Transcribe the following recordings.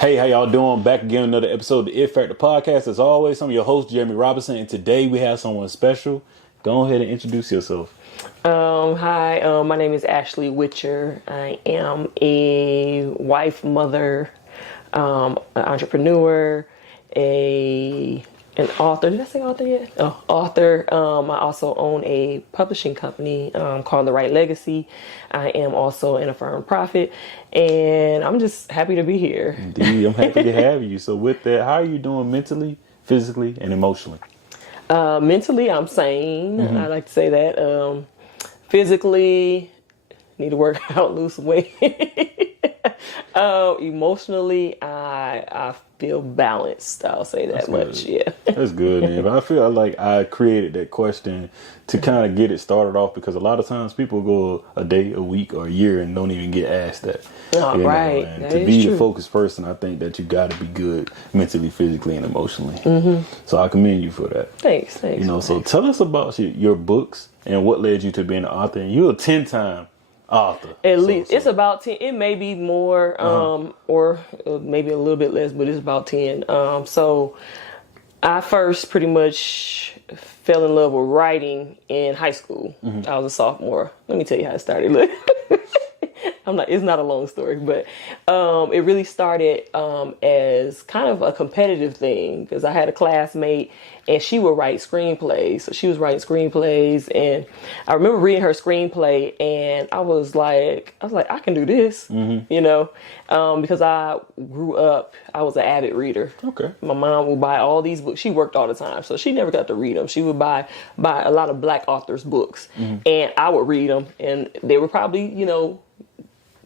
Hey, how y'all doing? Back again, another episode of the It Factor Podcast. As always, I'm your host, Jeremy Robinson, and today we have someone special. Go ahead and introduce yourself. Hi, my name is Ashley Witcher. I am a wife, mother, an entrepreneur, an author. Did I say author yet? Oh, author. I also own a publishing company called The Right Legacy. I am also an affirmed prophet, and I'm just happy to be here. Indeed, I'm happy to have you. So with that, how are you doing mentally, physically, and emotionally? Mentally, I'm sane. I like to say that. Physically, need to work out, lose some weight. Emotionally, I feel balanced. I'll say that much. Yeah, that's good, man. But I feel like I created that question to kind of get it started off because a lot of times people go a day, a week, or a year and don't even get asked that. Oh, right. And to be the focused person, I think that you got to be good mentally, physically, and emotionally. So I commend you for that. Thanks. So tell us about your books and what led you to being an author. And you're a 10-time author. At least it's about 10. It may be more, or maybe a little bit less, but it's about 10. So I first pretty much fell in love with writing in high school. I was a sophomore. Let me tell you how it started. Look. It's not a long story, but it really started as kind of a competitive thing because I had a classmate and she would write screenplays. So she was writing screenplays, and I remember reading her screenplay, and I was like, I can do this, because I grew up, I was an avid reader. Okay. My mom would buy all these books. She worked all the time, so she never got to read them. She would buy a lot of Black authors' books, and I would read them, and they were probably,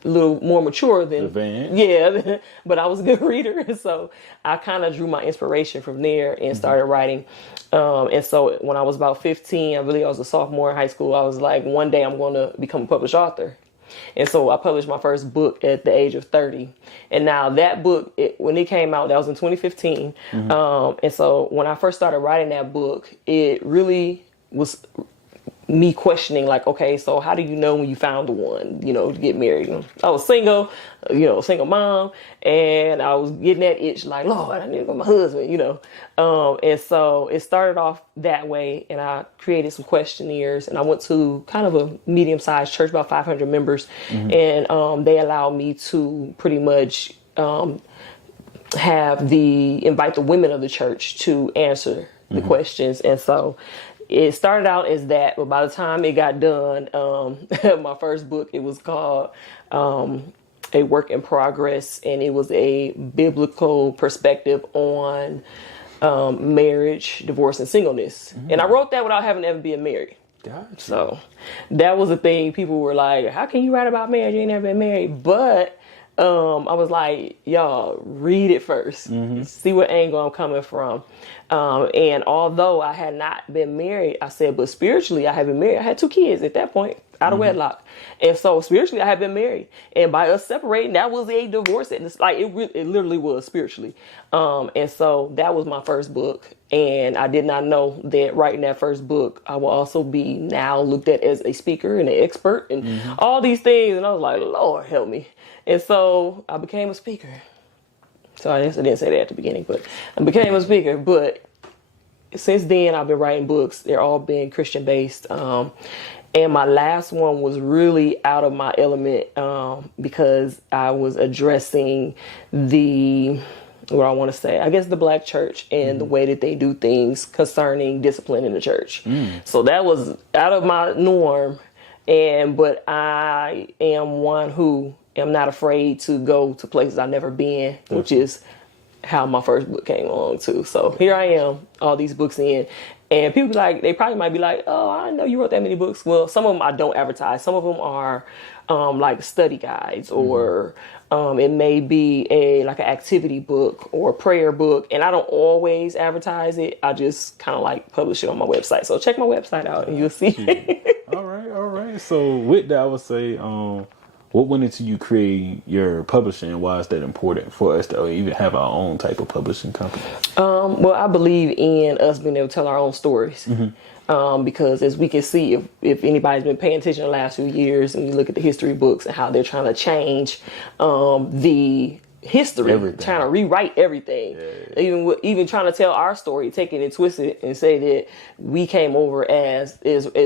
a little more mature than advanced. But I was a good reader, and so I kind of drew my inspiration from there and started writing. And so when I was about 15, I was a sophomore in high school. I was like, one day I'm going to become a published author. And so I published my first book at the age of 30. And now that book, when it came out, that was in 2015. And so when I first started writing that book, it really was me questioning, like, okay, so how do you know when you found the one, to get married? I was single, single mom, and I was getting that itch, like, Lord, I need to go with my husband, and so it started off that way, and I created some questionnaires, and I went to kind of a medium-sized church, about 500 members, and they allowed me to pretty much invite the women of the church to answer the questions, and so it started out as that, but by the time it got done, my first book, it was called A Work in Progress, and it was a biblical perspective on marriage, divorce, and singleness. And I wrote that without having ever been married. Gotcha. So that was the thing. People were like, how can you write about marriage? You ain't never been married. But I was like, y'all, read it first. See what angle I'm coming from. And although I had not been married, I said, but spiritually I had been married. I had 2 kids at that point, out of wedlock. And so spiritually I had been married. And by us separating, that was a divorce. And it's like, it literally was spiritually. And so that was my first book. And I did not know that writing that first book, I will also be now looked at as a speaker and an expert and all these things. And I was like, Lord, help me. And so I became a speaker. So I guess I didn't say that at the beginning, but I became a speaker. But since then, I've been writing books. They're all been Christian based. And my last one was really out of my element because I was addressing the Black church and the way that they do things concerning discipline in the church. So that was out of my norm. But I am one who am not afraid to go to places I've never been, which is how my first book came along too. So here I am, all these books in, and people they probably might be like, oh, I didn't know you wrote that many books. Well, some of them I don't advertise. Some of them are like study guides, or it may be an activity book or a prayer book, and I don't always advertise it. I just kind of publish it on my website. So check my website out and you'll see. All right. So with that, I would say, what went into you creating your publishing, and why is that important for us to even have our own type of publishing company? Well, I believe in us being able to tell our own stories. Because as we can see, if anybody's been paying attention the last few years and you look at the history books and how they're trying to change the history, Everything. trying to rewrite everything. Yeah. Even trying to tell our story, taking it twisted and say that we came over as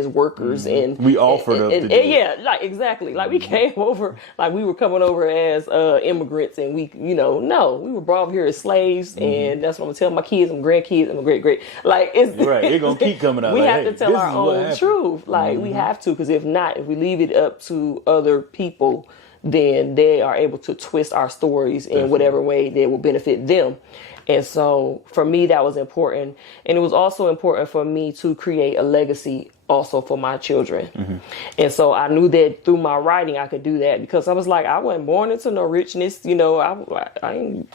workers and We offered up to do it. yeah, like exactly, like we came over, like we were coming over as immigrants, and we, no, we were brought over here as slaves, and that's what I'm gonna tell my kids and grandkids and my great, like it's Right, they're gonna keep coming out. we like, have hey, to tell this our is what own happened. truth, like we have to, because if not, if we leave it up to other people, then they are able to twist our stories in whatever way that will benefit them. And so for me, that was important. And it was also important for me to create a legacy also for my children. And so I knew that through my writing, I could do that, because I was like, I wasn't born into no richness, I ain't,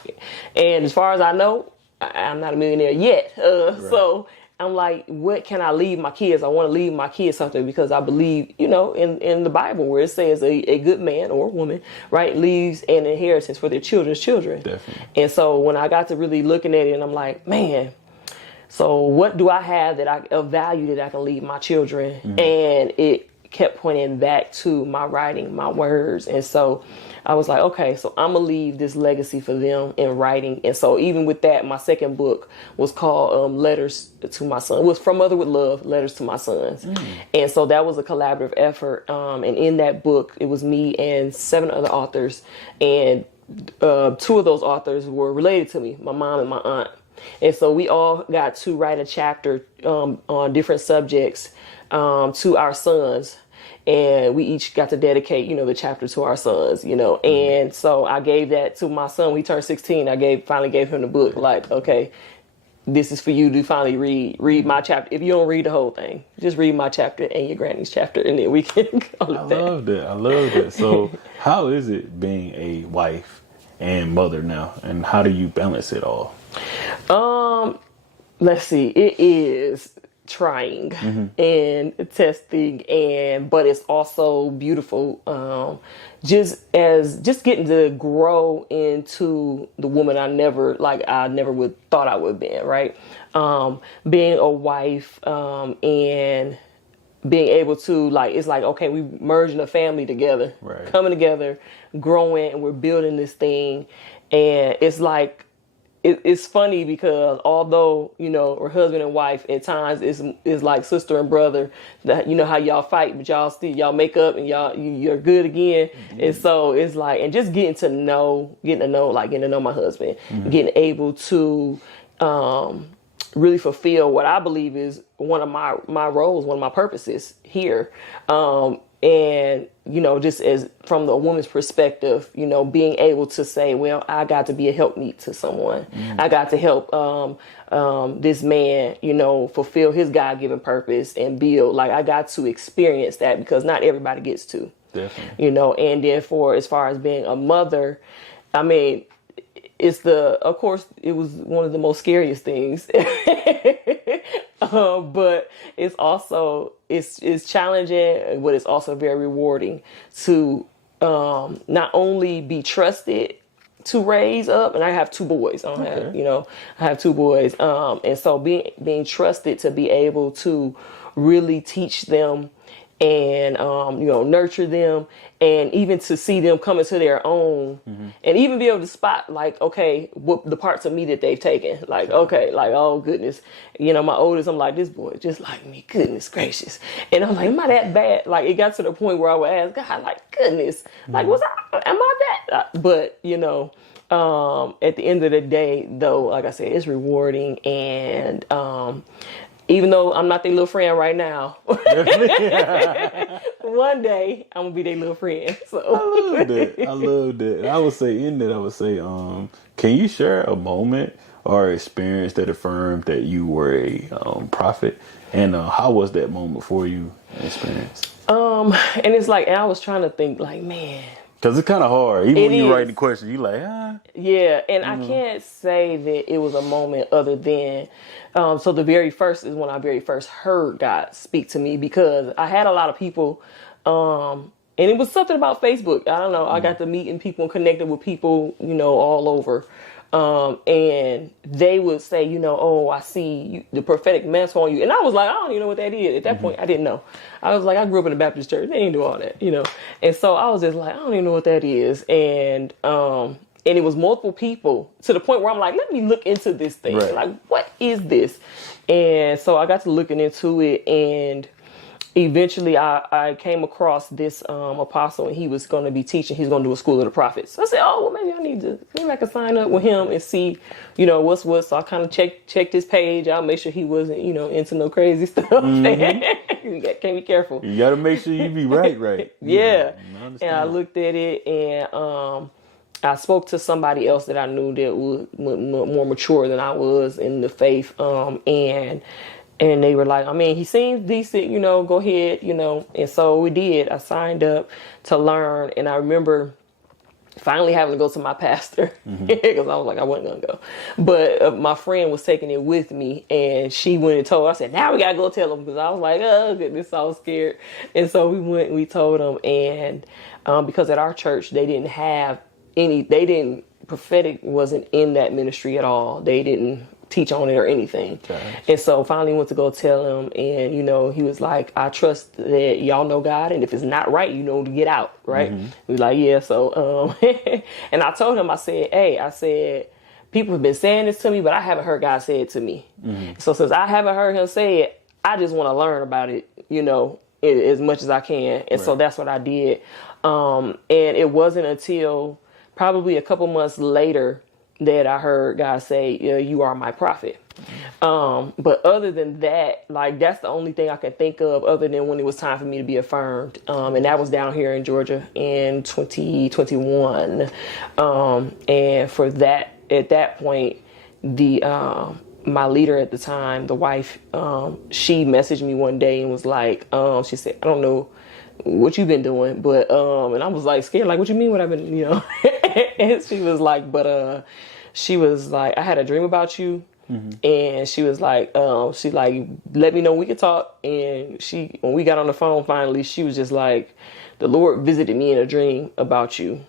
and as far as I know, I'm not a millionaire yet. So I'm like, what can I leave my kids? I want to leave my kids something, because I believe, in the Bible where it says a good man or woman, right, leaves an inheritance for their children's children. Definitely. And so when I got to really looking at it, and I'm like, man, so what do I have of value that I can leave my children? And it kept pointing back to my writing, my words. And so I was like, okay, so I'm going to leave this legacy for them in writing. And so even with that, my second book was called Letters to My Son. It was From Mother with Love, Letters to My Sons. And so that was a collaborative effort. And in that book, it was me and 7 other authors. And 2 of those authors were related to me, my mom and my aunt. And so we all got to write a chapter on different subjects to our sons. And we each got to dedicate, the chapter to our sons, And so I gave that to my son. When he turned 16, finally gave him the book. Like, okay, this is for you to finally read my chapter. If you don't read the whole thing, just read my chapter and your granny's chapter, and then we can call it that. I love that. So how is it being a wife and mother now? And how do you balance it all? Let's see. It is trying and testing, but it's also beautiful. Just getting to grow into the woman I never would thought I would be, right? Being a wife, and being able to, it's like, okay, we merging a family together, right, coming together, growing, and we're building this thing. And it's like, it's funny because although, we're husband and wife, at times it's like sister and brother, that, how y'all fight, but y'all make up and you're good again. And so it's like, and just getting to know my husband, getting able to, really fulfill what I believe is one of my roles, one of my purposes here. And, just as from the woman's perspective, being able to say, well, I got to be a helpmeet to someone. I got to help this man, fulfill his God-given purpose and build. Like, I got to experience that, because not everybody gets to. Definitely. And then as far as being a mother, I mean, of course, it was one of the most scariest things. But it's also, it's challenging, but it's also very rewarding to not only be trusted to raise up, and I have 2 boys. I have 2 boys. And so being trusted to be able to really teach them and, nurture them, and even to see them come into their own, and even be able to spot, like, okay, what the parts of me that they've taken, like, okay, like, oh goodness, my oldest, I'm like, this boy just like me, goodness gracious. And I'm like, am I that bad? Like, it got to the point where I would ask God, like, goodness, like, am I that? But, at the end of the day, though, like I said, it's rewarding. And, even though I'm not their little friend right now, one day I'm gonna be their little friend. So I love that. I would say, can you share a moment or experience that affirmed that you were a prophet, and how was that moment for you, experience? And it's like, and I was trying to think, like, man, because it's kind of hard. Even when you write the question, you like, yeah, and I can't say that it was a moment other than, so the very first is when I very first heard God speak to me, because I had a lot of people, and it was something about Facebook. I don't know. I got to meeting people and connecting with people, all over. And they would say, oh, I see the prophetic mantle on you. And I was like, I don't even know what that is. At that point, I didn't know. I was like, I grew up in a Baptist church. They didn't do all that, And so I was just like, I don't even know what that is. And and it was multiple people to the point where I'm like, let me look into this thing. Right. Like, what is this? And so I got to looking into it, and eventually I came across this apostle, and he was going to be teaching. He's going to do a school of the prophets. So I said, oh, well, maybe I could sign up with him and see, what's what. So I kind of checked his page out, make sure he wasn't, into no crazy stuff. You can't be careful. You got to make sure you be right. Yeah. And I looked at it, and I spoke to somebody else that I knew that was more mature than I was in the faith. And they were like, I mean, he seems decent, go ahead, And so we did. I signed up to learn. And I remember finally having to go to my pastor because I was like, I wasn't going to go. But my friend was taking it with me, and she went and told her. I said, now we got to go tell him, because I was like, oh, goodness, I was scared. And so we went and we told him. And because at our church, they didn't have prophetic wasn't in that ministry at all. They didn't teach on it or anything. And so finally went to go tell him, and he was like, I trust that y'all know God, and if it's not right, to get out, right? He was like, yeah. So and I told him, I said, people have been saying this to me, but I haven't heard God say it to me. So since I haven't heard him say it, I just want to learn about it, as much as I can. And so that's what I did. And it wasn't until probably a couple months later that I heard God say, you are my prophet. But other than that, like, that's the only thing I can think of other than when it was time for me to be affirmed. And that was down here in Georgia in 2021. And for that, at that point, my leader at the time, the wife, she messaged me one day and was like, she said, I don't know what you've been doing, but and I was like scared, like, what you mean what I've been, and she was like, I had a dream about you. And she was like, let me know when we could talk. And when we got on the phone finally, she was just like, the Lord visited me in a dream about you.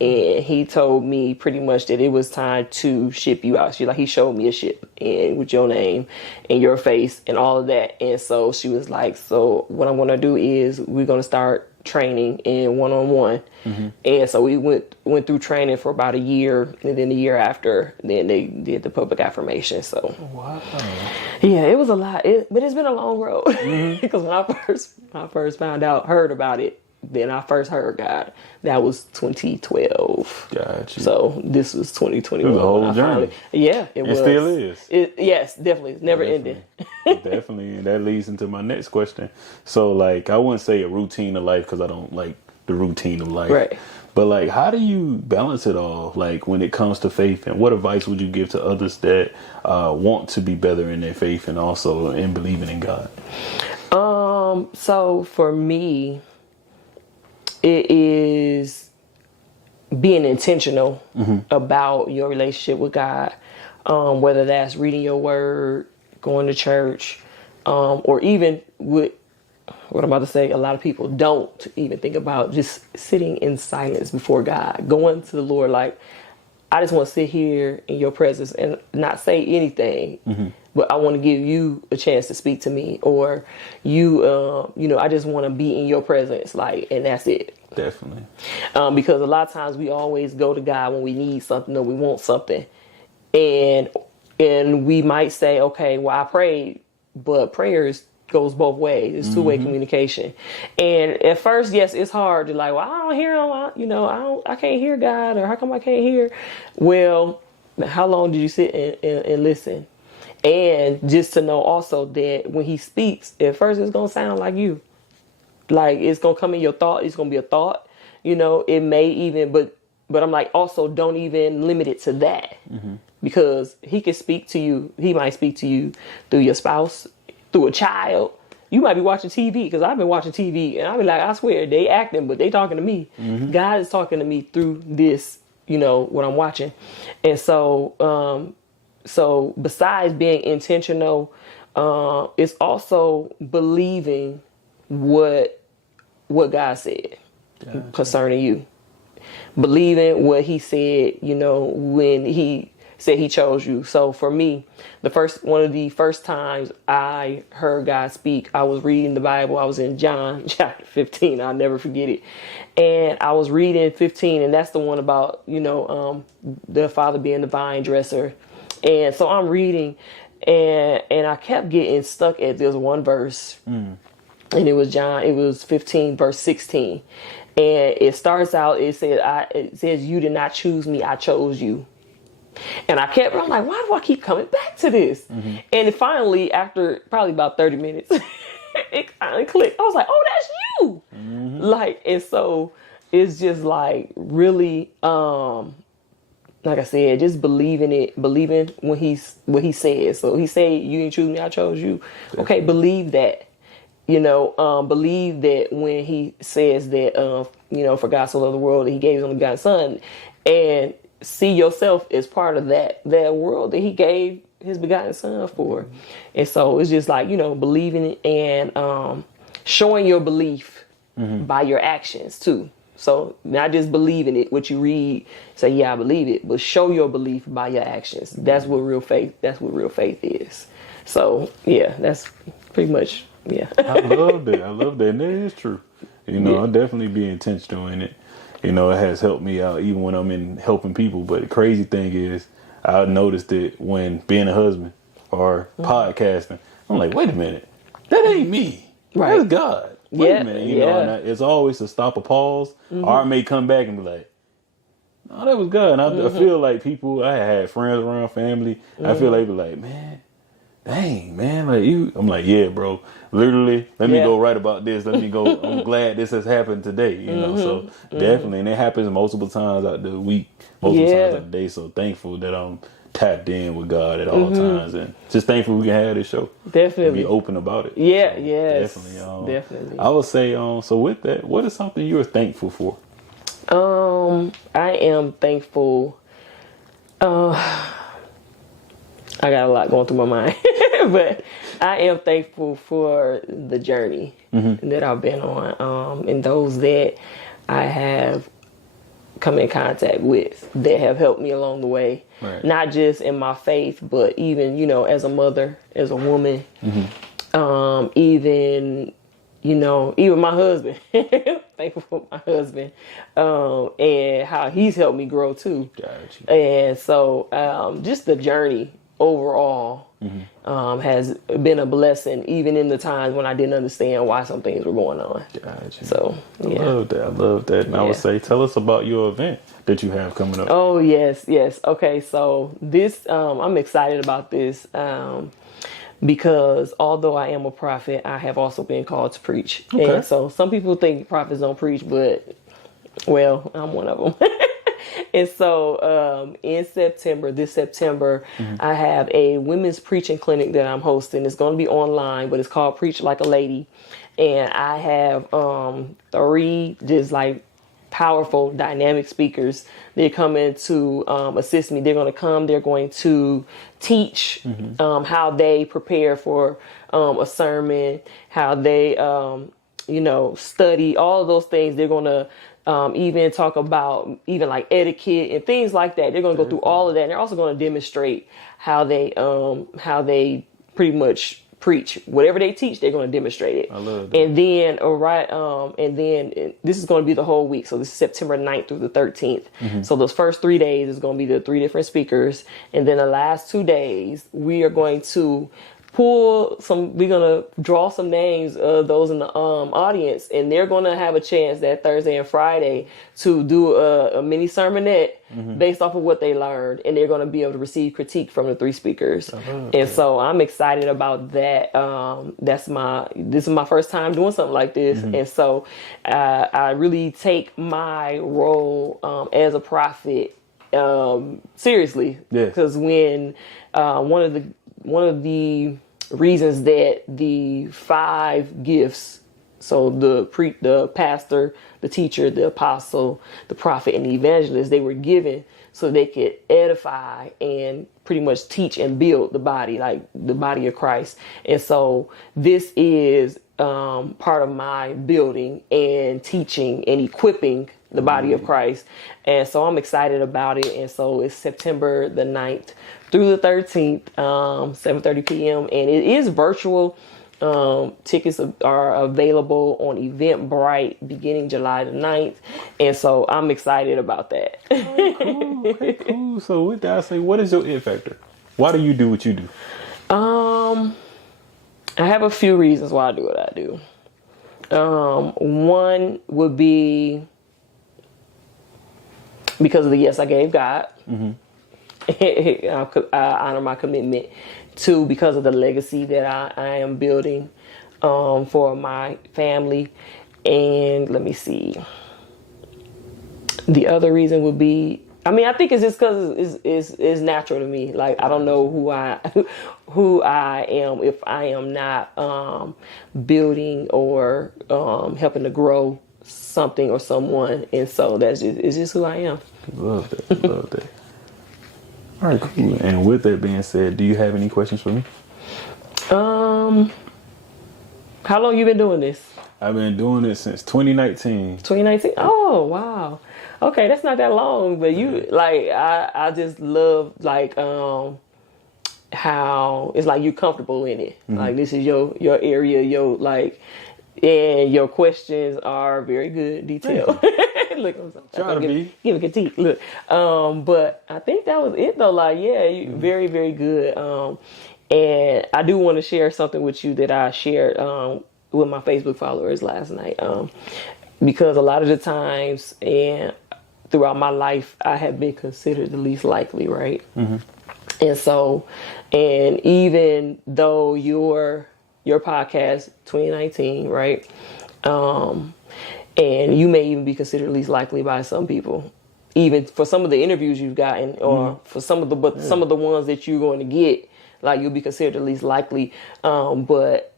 And he told me pretty much that it was time to ship you out. He showed me a ship and with your name and your face and all of that. And so she was like, so what I'm going to do is we're going to start training in one-on-one. And so we went through training for about a year, and then the year after, then they did the public affirmation. So wow, yeah, it was a lot, but it's been a long road. Because when I first heard about it, then I first heard God. That was 2012. Gotcha. So this was 2021. It was a whole journey. It was. It still is. Yes, definitely. It's never ending. Definitely. And that leads into my next question. So, like, I wouldn't say a routine of life because I don't like the routine of life. Right. But, like, how do you balance it all, like, when it comes to faith? And what advice would you give to others that want to be better in their faith and also in believing in God? So, for me, it is being intentional about your relationship with God, whether that's reading your word, going to church, or even with what I'm about to say, a lot of people don't even think about just sitting in silence before God, going to the Lord like, I just want to sit here in your presence and not say anything, but I want to give you a chance to speak to me, or I just want to be in your presence, like, and that's it. Definitely. Because a lot of times we always go to God when we need something or we want something, and we might say, okay, well, I prayed, but prayers goes both ways. It's two-way communication. And at first, yes, it's hard to like, well, I don't hear him, I can't hear God, or how come I can't hear? Well, how long did you sit and listen? And just to know also that when he speaks, at first it's going to sound like you. Like, it's going to come in your thought. It's going to be a thought, it may even, but I'm like, also don't even limit it to that, because he can speak to you. He might speak to you through your spouse, through a child. You might be watching TV, because I've been watching TV and I'll be like, I swear they acting, but they talking to me. God is talking to me through this, what I'm watching. And so, so besides being intentional, it's also believing what God said concerning you. Believing what he said, when he said he chose you. So for me, one of the first times I heard God speak, I was reading the Bible. I was in John chapter 15. I'll never forget it. And I was reading 15, and that's the one about, the Father being the vine dresser. And so I'm reading, and I kept getting stuck at this one verse. And it was 15 verse 16. And it starts out, it says, you did not choose me, I chose you. And I'm like, why do I keep coming back to this? And finally, after probably about 30 minutes, it kind of clicked. I was like, oh, that's you. Like, and so it's just like really, like I said, just believing what he says. So he said, you didn't choose me, I chose you. Okay, believe that. Believe that when he says that, for God so loved the world that he gave his only begotten son, and see yourself as part of that world that he gave his begotten son for. And so it's just like, believing it and showing your belief by your actions too. So not just believing it, what you read, say, yeah, I believe it, but show your belief by your actions. That's what real faith is. So yeah, that's pretty much. Yeah. I love that. And that is true. I'll definitely be intentional in it. It has helped me out even when I'm in helping people. But the crazy thing is, I noticed it when being a husband or podcasting. I'm like, wait a minute, that ain't me. Right. That's God. Wait a minute. And it's always to stop a pause. Or I may come back and be like, oh, that was God. And I feel like people, I had friends around, family. I feel like they be like, man, dang, man, like you. I'm like, yeah, bro. Literally, let me go write about this. Let me go. I'm glad this has happened today. So definitely, and it happens multiple times out the week, multiple times out the day. So thankful that I'm tapped in with God at all times, and just thankful we can have this show. Definitely, and be open about it. Yeah, so yes, definitely. I would say, so with that, what is something you're thankful for? I am thankful. I got a lot going through my mind, but I am thankful for the journey that I've been on, and those that I have come in contact with that have helped me along the way. Right. Not just in my faith, but even, as a mother, as a woman, even my husband. Thankful for my husband, and how he's helped me grow too. Gotcha. And so, just the journey overall has been a blessing, even in the times when I didn't understand why some things were going on. Gotcha. So yeah. I love that. And I would say, tell us about your event that you have coming up. Oh yes. Okay, so this I'm excited about this because although I am a prophet, I have also been called to preach. Okay. And so some people think prophets don't preach, but well, I'm one of them. And so this September, I have a women's preaching clinic that I'm hosting. It's going to be online, but it's called Preach Like a Lady. And I have 3 just like powerful, dynamic speakers. They're coming to assist me. They're going to come. They're going to teach how they prepare for a sermon, how they, study, all of those things. They're going to even talk about even like etiquette and things like that. They're going to go through all of that. And they're also going to demonstrate how they pretty much preach. Whatever they teach, they're going to demonstrate it. I love that. And then this is going to be the whole week. So this is September 9th through the 13th. So those first 3 days is going to be the 3 different speakers. And then the last 2 days, we are going to we're going to draw some names of those in the audience, and they're going to have a chance that Thursday and Friday to do a mini sermonette based off of what they learned, and they're going to be able to receive critique from the 3 speakers. And so I'm excited about that. This is my first time doing something like this. And so I really take my role as a prophet seriously, because when one of the reasons that the 5 gifts, so the pastor, the teacher, the apostle, the prophet, and the evangelist, they were given so they could edify and pretty much teach and build the body, like the body of Christ. And so this is part of my building and teaching and equipping the body of Christ. And so I'm excited about it. And so it's September the 9th through the 13th, 7:30 p.m. And it is virtual. Tickets are available on Eventbrite beginning July the 9th. And so I'm excited about that. Cool. Okay, cool. So with that, I say, what is your it factor? Why do you do what you do? I have a few reasons why I do what I do. One would be because of the yes I gave God. Mm-hmm. I honor my commitment. Two, because of the legacy that I am building for my family. And let me see. The other reason would be, I think it's just because it's natural to me. Like, I don't know who I am if I am not building or helping to grow something or someone. And so it's just who I am. Love that. Love that. All right, cool. And with that being said, do you have any questions for me? How long you been doing this? I've been doing it since 2019. 2019? Oh, wow. Okay, that's not that long, but you I just love how it's like you're comfortable in it. Mm-hmm. Like, this is your area, and your questions are very good, detailed. Look, I'm give a critique. Look, but I think that was it though. You very, very good. And I do want to share something with you that I shared with my Facebook followers last night. Because a lot of the times and throughout my life, I have been considered the least likely, right? Mm-hmm. And so, and even though your podcast 2019, right? And you may even be considered least likely by some people, even for some of the interviews you've gotten, or for some of the ones that you're going to get, you'll be considered the least likely. But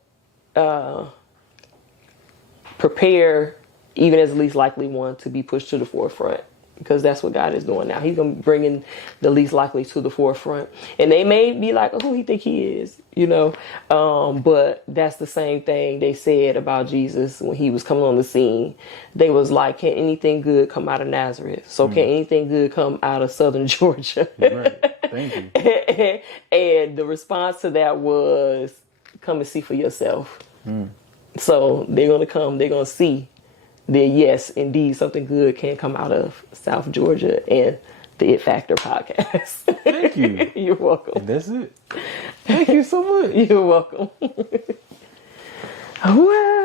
prepare, even as the least likely one, to be pushed to the forefront. Because that's what God is doing now. He's going to bring in the least likely to the forefront. And they may be like, oh, who he think he is, but that's the same thing they said about Jesus when he was coming on the scene. They was like, can anything good come out of Nazareth? So can anything good come out of Southern Georgia? Right. Thank you. And the response to that was, come and see for yourself. So they're going to come, they're going to see that yes, indeed, something good can come out of South Georgia and the It Factor podcast. Thank you. You're welcome. And that's it. Thank you so much. You're welcome. Wow.